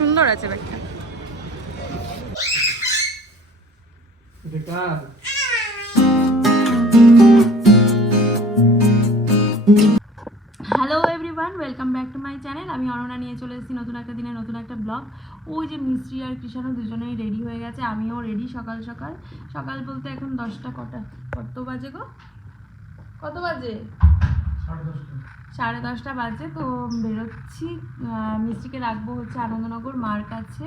সুন্দর আছে ব্যাগটা। Hello everyone, welcome back to my channel. আমি অনন্যা নিয়ে চলে এসেছি নতুন একটা দিনে নতুন একটা ব্লগ। ওই যে মিস্ত্রি আর কৃষাণু দুজনেই রেডি হয়ে গেছে, আমিও রেডি। সকাল সকাল সকাল বলতে এখন 10টা কত বাজে গো? কত বাজে? 10:30 বাজে। তো বেরোচ্ছি, মিস্ত্রিকে রাখবো হচ্ছে আনন্দনগর মার কাছে,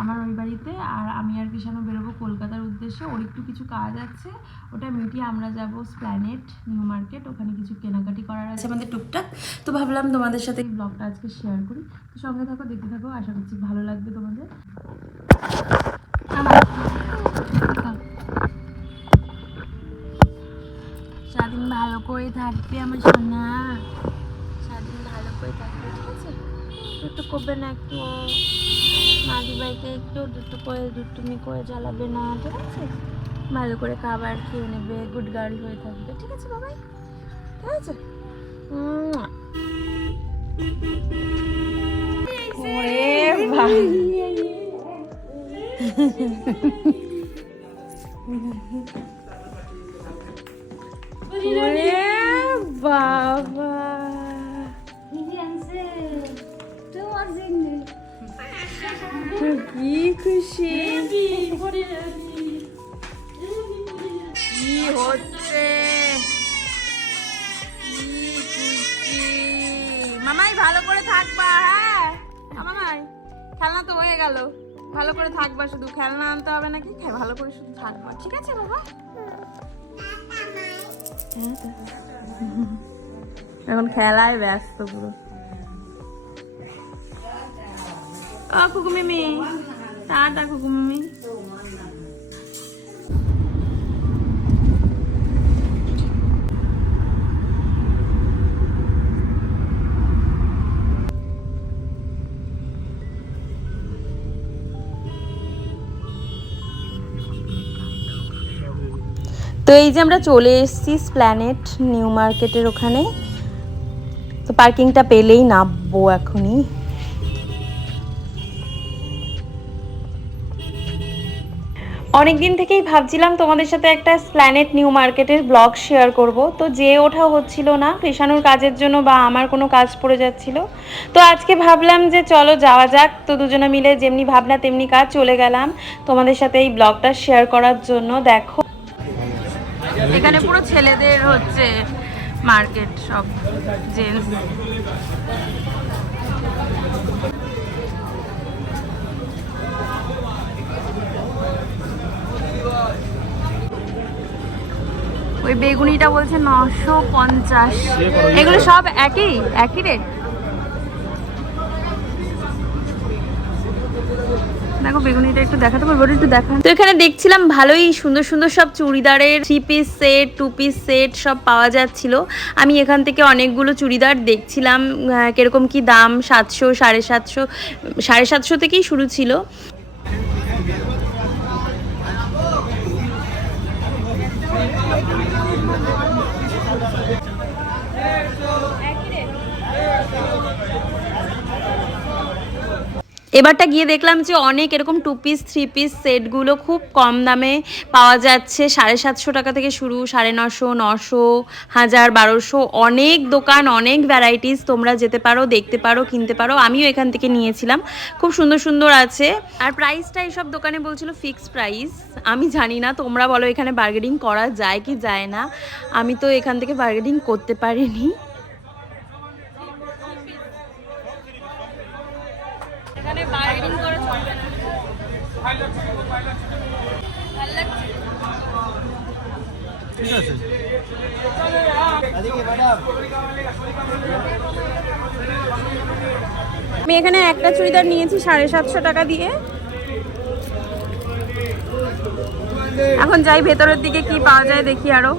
আমার ওই বাড়িতে। আর আমি আর কৃষাণু বেরোবো কলকাতার উদ্দেশ্যে। ওর একটু কিছু কাজ আছে, ওটা মিটিয়ে আমরা যাব স্প্ল্যানেড নিউ মার্কেট। ওখানে কিছু কেনাকাটি করার আছে আমাদের টুকটাক। তো ভাবলাম তোমাদের সাথে এই ব্লগটা আজকে শেয়ার করি। তো সঙ্গে থাকো, দেখতে থাকো, আশা করছি ভালো লাগবে তোমাদের। সারাদিন ভালো করে থাকবে আমার সোনা, সারাদিন ভালো করে থাকবে, ঠিক আছে? একটু করবে না, একটু মাদি বাড়িতে একটু দুষ্টুমি করে জ্বালাবে না, ঠিক আছে? ভালো করে খাবার খেয়ে নেবে, গুড গার্ল হয়ে থাকবে, ঠিক আছে বাবাই? ঠিক আছে? ওরে ভাই, ওরে বাবা, কি খুশি, কি হচ্ছে, কি খুশি। মামাই ভালো করে থাকবা, হ্যাঁ মামাই? খেলনা তো হয়ে গেল, ভালো করে থাকবা, শুধু খেলনা আনতে হবে নাকি, ভালো করে শুধু থাকবা, ঠিক আছে বাবা? এখন খেলায় ব্যস্ত পুরো। ও কুকু মিমি, টাটা কুকু মিমি। তো এই যে আমরা চলে এসেছি স্প্ল্যানেড নিউ মার্কেটের ওখানে। তো পার্কিংটা পেলেই নামবো এখনই। অনেকদিন থেকেই ভাবছিলাম তোমাদের সাথে একটা স্প্ল্যানেড নিউ মার্কেটের ব্লগ শেয়ার করব, তো যে ওঠা হচ্ছিল না কৃষাণুর কাজের জন্য, বা আমার কোনো কাজ পড়ে যাচ্ছিল। তো আজকে ভাবলাম যে চলো যাওয়া যাক। তো দুজনে মিলে যেমনি ভাবনা তেমনি কাজ, চলে গেলাম তোমাদের সাথে এই ব্লগটা শেয়ার করার জন্য। দেখো এখানে পুরো ছেলেদের হচ্ছে মার্কেট, সব জেন্টস। ওই বেগুনিটা বলছে 950। এগুলো সব একই রেট। দেখো বেগুনিটা একটু দেখাতে পারবো, একটু দেখা। তো এখানে দেখছিলাম ভালোই সুন্দর সুন্দর সব চুড়িদারের 3 পিস সেট, 2 পিস সেট সব পাওয়া যাচ্ছিল। আমি এখান থেকে অনেকগুলো চুড়িদার দেখছিলাম, কিরকম কি দাম, 700, 750, 750 থেকেই শুরু ছিল। এবারটা গিয়ে দেখলাম যে অনেক এরকম 2 পিস 3 পিস সেটগুলো খুব কম দামে পাওয়া যাচ্ছে। 750 টাকা থেকে শুরু, 950, 900, 1000, 1200, অনেক দোকান, অনেক ভ্যারাইটিস। তোমরা যেতে পারো, দেখতে পারো, কিনতে পারো। আমিও এখান থেকে নিয়েছিলাম, খুব সুন্দর সুন্দর আছে। আর প্রাইসটা এইসব দোকানে বলছিল ফিক্সড প্রাইস। আমি জানি না, তোমরা বলো এখানে বার্গেনিং করা যায় কি যায় না। আমি তো এখান থেকে বার্গেনিং করতে পারিনি। এখানে বার্গেনিং করা চলবে না। ঠিক আছে, আমি এখানে একটা চুড়িদার নিয়েছি 750 টাকা দিয়ে। এখন যাই ভেতরের দিকে, কি পাওয়া যায় দেখি। আরো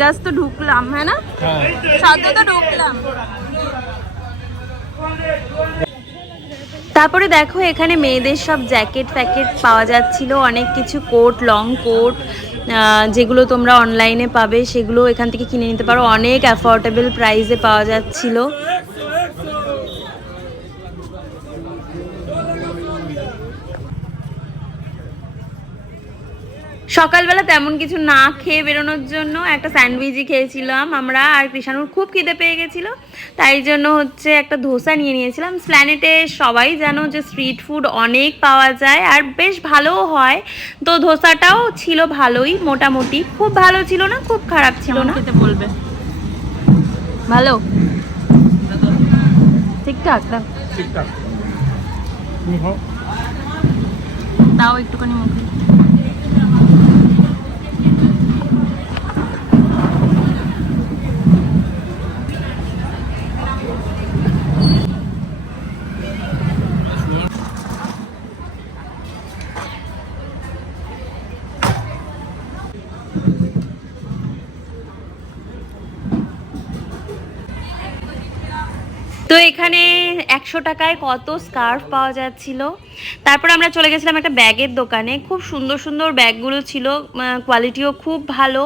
জাস্ট তো ঢুকলাম, হ্যাঁ না, সাথে তো ঢুকলাম। তারপরে দেখো এখানে মেয়েদের সব জ্যাকেট প্যাকেট পাওয়া যাচ্ছিল, অনেক কিছু, কোট, লং কোট, যেগুলো তোমরা অনলাইনে পাবে সেগুলো এখান থেকে কিনে নিতে পারো, অনেক অ্যাফোর্ডেবল প্রাইসে পাওয়া যাচ্ছিল। সকালবেলা তেমন কিছু না খেয়ে বেরোনোর জন্য একটা স্যান্ডউইচই খেয়েছিলাম আমরা, আর কৃষাণুর খুব খিদে পেয়ে গেছিলো, তাই জন্য হচ্ছে একটা ধোসা নিয়ে নিয়েছিলাম। প্ল্যানেটে সবাই জানো যে স্ট্রিট ফুড অনেক পাওয়া যায় আর বেশ ভালোও হয়, তো ধোসাটাও ছিল ভালোই, মোটামুটি খুব ভালো ছিল না, খুব খারাপ ছিল না। খেতে বলবে ভালো, ঠিকঠাক ঠিকঠাক তাও একটুখানি মুখে। তো এখানে 100 টাকায় কত স্কার্ফ পাওয়া যাচ্ছিল। তারপর আমরা চলে গেছিলাম একটা ব্যাগের দোকানে, খুব সুন্দর সুন্দর ব্যাগগুলো ছিল, কোয়ালিটিও খুব ভালো।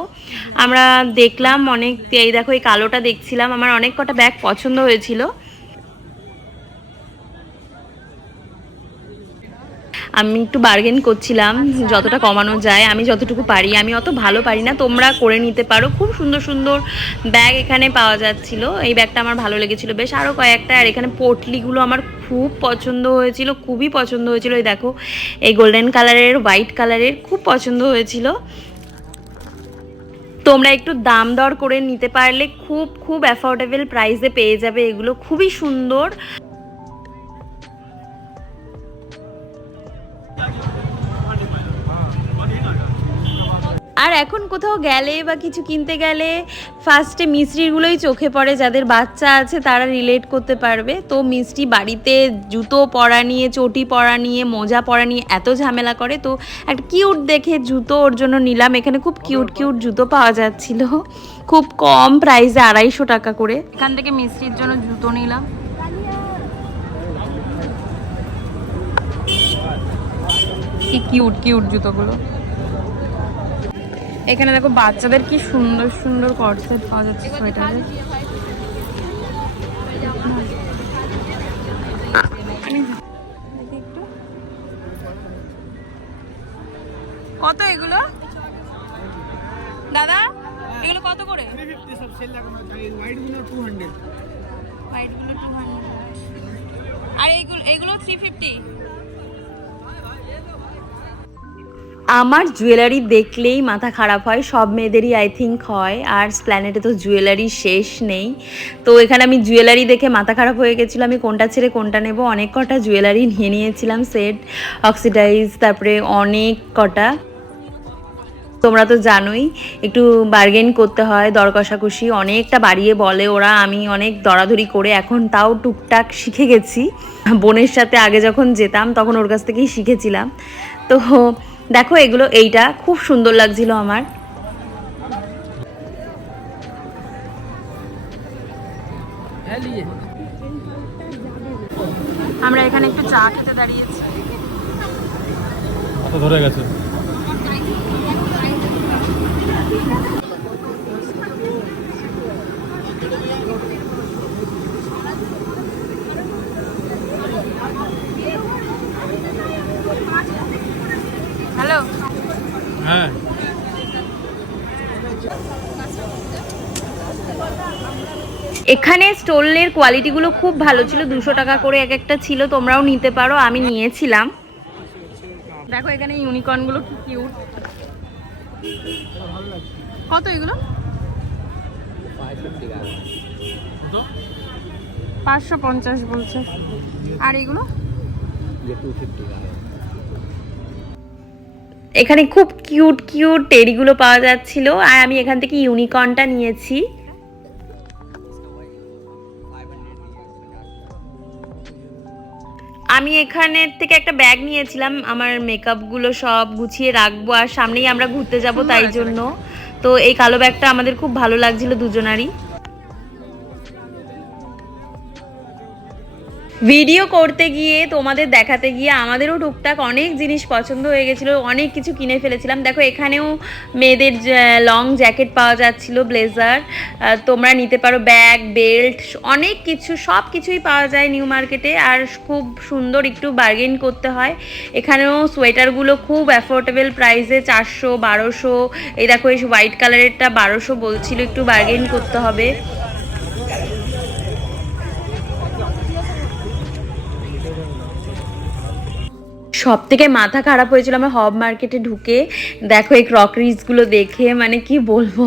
আমরা দেখলাম অনেক, এই দেখো এই কালোটা দেখছিলাম, আমার অনেক কটা ব্যাগ পছন্দ হয়েছিল। আমি একটু বার্গেন করছিলাম যতটা কমানো যায়, আমি যতটুকু পারি, আমি অত ভালো পারি না, তোমরা করে নিতে পারো। খুব সুন্দর সুন্দর ব্যাগ এখানে পাওয়া যাচ্ছিল, এই ব্যাগটা আমার ভালো লেগেছিল বেশ, আরও কয়েকটা। আর এখানে পটলিগুলো আমার খুব পছন্দ হয়েছিল, খুবই পছন্দ হয়েছিল। এই দেখো এই গোল্ডেন কালারের, হোয়াইট কালারের, খুব পছন্দ হয়েছিল। তোমরা একটু দাম দর করে নিতে পারলে খুব খুব অ্যাফোর্ডেবল প্রাইসে পেয়ে যাবে এগুলো, খুবই সুন্দর। আর এখন কোথাও গেলে বা কিছু কিনতে গেলে ফার্স্টে মিষ্টিগুলোই চোখে পড়ে, যাদের বাচ্চা আছে তারা রিলেট করতে পারবে। তো মিষ্টি বাড়িতে জুতো পরা নিয়ে, চটি পরা নিয়ে, মোজা পরা নিয়ে এত ঝামেলা করে, তো একটা কিউট দেখে জুতো ওর জন্য নিলাম। এখানে খুব কিউট কিউট জুতো পাওয়া যাচ্ছিল খুব কম প্রাইসে, 250 টাকা করে। এখান থেকে মিষ্টির জন্য জুতো নিলাম। কি কিউট কিউট জুতোগুলো। এখানে দেখো বাচ্চাদের কি সুন্দর সুন্দর কর্সেট পাওয়া যাচ্ছে সোয়েটারে। কত এগুলো দাদা, এগুলো কত করে? আর এইগুলো 350। আমার জুয়েলারি দেখলেই মাথা খারাপ হয়, সব মেয়েদেরই আই থিঙ্ক হয়, আর প্ল্যানেটে তো জুয়েলারি শেষ নেই। তো এখানে আমি জুয়েলারি দেখে মাথা খারাপ হয়ে গেছিলো, আমি কোনটা ছেড়ে কোনটা নেব। অনেক কটা জুয়েলারি নিয়ে নিয়েছিলাম, সেট, অক্সিডাইজ, তারপরে অনেক কটা। তোমরা তো জানোই একটু বার্গেন করতে হয়, দর কষাকষি অনেকটা বাড়িয়ে বলে ওরা, আমি অনেক দরাদরি করে এখন তাও টুকটাক শিখে গেছি। বোনের সাথে আগে যখন যেতাম তখন ওর কাছ থেকেই শিখেছিলাম। তো দেখো এগুলো, এইটা খুব সুন্দর লাগছিল আমার। আমরা এখানে একটু চা খেতে দাঁড়িয়েছি। ধরে গেছে। হ্যালো, হ্যাঁ এখানে স্টোলের কোয়ালিটিগুলো খুব ভালো ছিল, 200 টাকা করে এক একটা ছিল, তোমরাও নিতে পারো, আমি নিয়েছিলাম। দেখো এখানে ইউনিকর্নগুলো কি কিউট। কত এগুলো? 550 বলছে। আর এগুলো এখানে খুব কিউট কিউট টেডিগুলো পাওয়া যাচ্ছিল, আর আমি এখান থেকে ইউনিকর্নটা নিয়েছি। আমি এখানে থেকে একটা ব্যাগ নিয়েছিলাম, আমার মেকআপগুলো সব গুছিয়ে রাখবো, আর সামনেই আমরা ঘুরতে যাব তাই জন্য। তো এই কালো ব্যাগটা আমাদের খুব ভালো লাগছিল দুজনারই। ভিডিও করতে গিয়ে তোমাদের দেখাতে গিয়ে আমাদেরও টুকটাক অনেক জিনিস পছন্দ হয়ে গেছিলো, অনেক কিছু কিনে ফেলেছিলাম। দেখো এখানেও মেয়েদের লং জ্যাকেট পাওয়া যাচ্ছিলো, ব্লেজার, তোমরা নিতে পারো, ব্যাগ, বেল্ট, অনেক কিছু, সব কিছুই পাওয়া যায় নিউ মার্কেটে। আর খুব সুন্দর, একটু বার্গেন করতে হয়। এখানেও সোয়েটারগুলো খুব অ্যাফোর্ডেবল প্রাইসে, 400, 1200। এই দেখো এই হোয়াইট কালারেরটা 1200 বলছিল, একটু বার্গেন করতে হবে। সব থেকে মাথা খারাপ হয়েছিল আমার হব মার্কেটে ঢুকে। দেখো এই ক্রকারিজগুলো দেখে, মানে কি বলবো,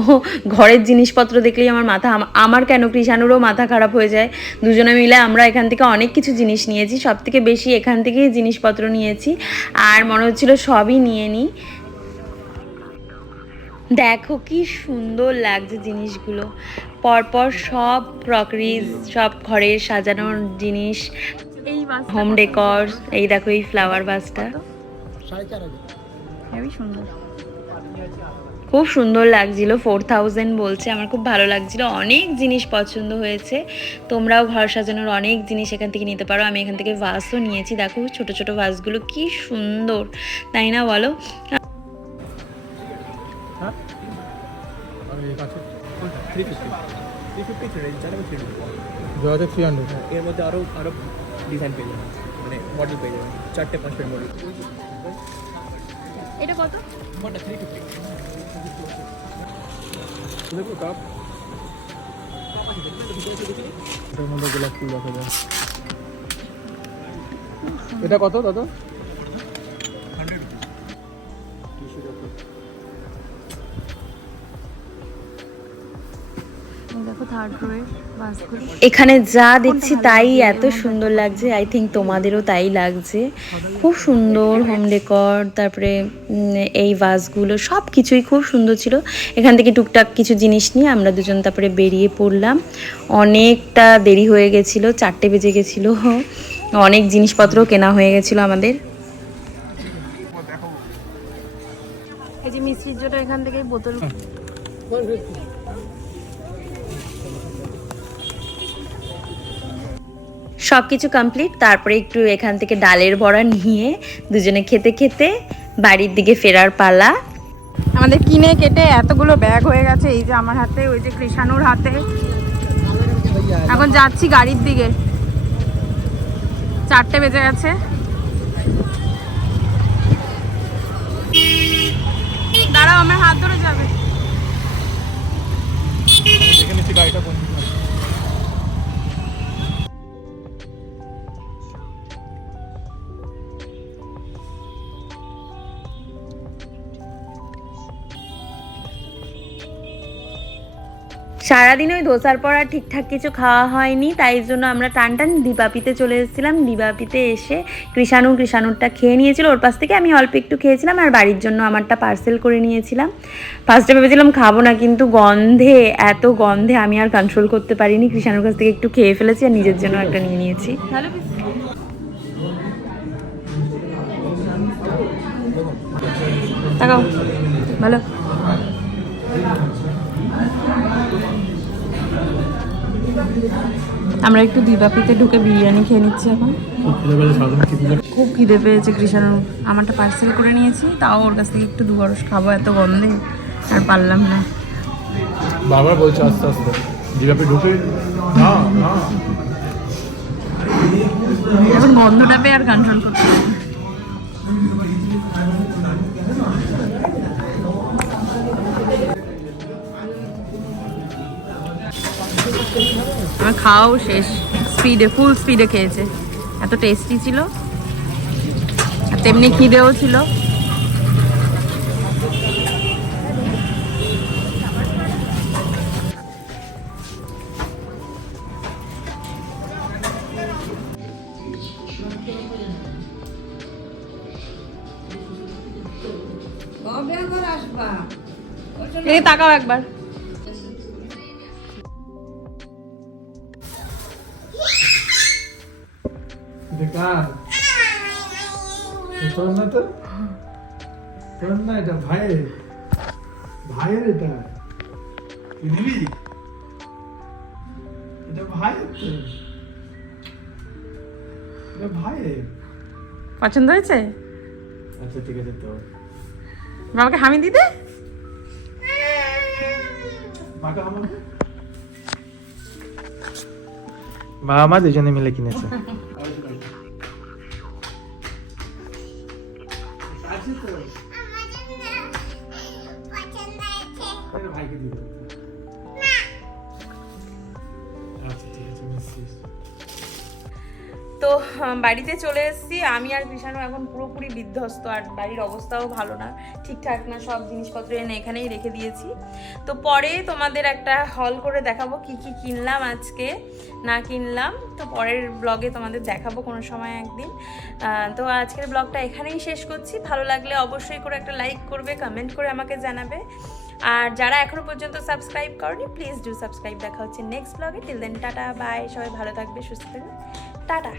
ঘরের জিনিসপত্র দেখলেই আমার মাথা, আমার কেন কৃষাণুরও মাথা খারাপ হয়ে যায়। দুজনে মিলে আমরা এখান থেকে অনেক কিছু জিনিস নিয়েছি, সব থেকে বেশি এখান থেকেই জিনিসপত্র নিয়েছি। আর মনে হচ্ছিল সবই নিয়ে নিই। দেখো কি সুন্দর লাগছে জিনিসগুলো, পরপর সব ক্রকারিজ, সব ঘরের সাজানোর জিনিস, হোম ডেকর। এই দেখো এই ফ্লাওয়ার ভাসটা খুবই সুন্দর, খুব সুন্দর লাগছিল। 4000 বলছে, আমার খুব ভালো লাগছিল, অনেক জিনিস পছন্দ হয়েছে। তোমরাও ঘর সাজানোর অনেক জিনিস এখান থেকে নিতে পারো। আমি এখান থেকে ভাসও নিয়েছি, দেখো ছোট ছোট ভাসগুলো কি সুন্দর, তাই না বলো? এর মধ্যে আরো ডিজাইন পেয়ে যাবেন, মানে মডেল পেয়ে যাবেন, 4-5 মডেল। এটা কত? কোনটা 350? দেখো টপ, এটার মধ্যে গোলাপ ফুল রাখা যায়। এটা কত দাদা? 100 এখানে যা দেখছি তাই এত সুন্দর লাগছে, আই থিঙ্ক তোমাদেরও তাই লাগছে। খুব সুন্দর হোম ডেকর, তারপরে এই ভাসগুলো সব কিছুই খুব সুন্দর ছিল। এখান থেকে টুকটাক কিছু জিনিস নিয়ে আমরা দুজন তারপরে বেরিয়ে পড়লাম। অনেকটা দেরি হয়ে গেছিলো, 4টে বেজে গেছিলো, অনেক জিনিসপত্র কেনা হয়ে গেছিলো আমাদের। এই যে মিষ্টির জন্য এখান থেকে বোতল, সব কিছু কমপ্লিট। তারপরে একটু এখান থেকে ডালের বড়া নিয়ে দুজনে খেতে খেতে বাড়ির দিকে ফেরার পালা। আমাদের কিনে কেটে এতগুলো ব্যাগ হয়ে গেছে, এই যে আমার হাতে, ওই যে কৃষাণুর হাতে। এখন যাচ্ছি গাড়ির দিকে, 4টে বেজে গেছে। দাঁড়াও, আমার হাত ধরে যাবে। গাড়িটা কোন সারাদিন ওই ধোসার পর আর ঠিকঠাক কিছু খাওয়া হয়নি, তাই জন্য আমরা টান ডিবাপিতে চলে এসেছিলাম। ডিবাপিতে এসে কৃষাণুরটা খেয়ে নিয়েছিল, ওর পাশ থেকে আমি অল্প একটু খেয়েছিলাম, আর বাড়ির জন্য আমারটা পার্সেল করে নিয়েছিলাম। ফার্স্টে ভেবেছিলাম খাবো না, কিন্তু গন্ধে, এত গন্ধে আমি আর কন্ট্রোল করতে পারিনি। কৃষাণুর কাছ থেকে একটু খেয়ে ফেলেছি আর নিজের জন্য একটা নিয়ে নিয়েছি। তাকাও ভালো। আমরা একটু দিবাপিতে ঢুকে বিরিয়ানি খেয়ে নিচ্ছি এখন। খুব খিদে পেয়েছে কৃষাণু, আমারটা পার্সেল করে নিয়েছি, তাও ওর কাছ থেকে একটু দুবরস খাবো, এত গন্ধে আর পারলাম না। বাবা বলছে আস্তে আস্তে দিবাপি ঢুকে এখন গন্ধটা পেয়ে আর কন্ট্রোল করতে পারি। আমার খাওয়াও শেষ, ফুল স্পিডে খেয়েছে, এত টেস্টি ছিল আর তেমনি খিদেও ছিল। এই তাকাও একবার। এটা ভাইয়ের এটা নিবি, এটা ভাইয়ের। ভাই পছন্দ হয়েছে? আচ্ছা ঠিক আছে তো মামাকে হামি দিতে? মা দুজনে মিলে কিনেছে ভাইকে দিয়ে দেবো। আচ্ছা ঠিক আছে নিশ্চিত তো বাড়িতে চলে এসেছি আমি আর কৃষাণু এখন পুরোপুরি বিধ্বস্ত, আর বাড়ির অবস্থাও ভালো না, ঠিকঠাক না, সব জিনিসপত্র এনে এখানেই রেখে দিয়েছি। তো পরে তোমাদের একটা হল করে দেখাবো কি কি কিনলাম আজকে না কিনলাম, তো পরের ব্লগে তোমাদের দেখাবো কোনো সময় একদিন। তো আজকের ব্লগটা এখানেই শেষ করছি। ভালো লাগলে অবশ্যই করে একটা লাইক করবে, কমেন্ট করে আমাকে জানাবে, আর যারা এখনো পর্যন্ত সাবস্ক্রাইব করনি প্লিজ ডু সাবস্ক্রাইব। দেখা হচ্ছে নেক্সট ব্লগে। টিল দেন টাটা বাই, সবাই ভালো থাকবে, সুস্থ থাকবে, টাটা।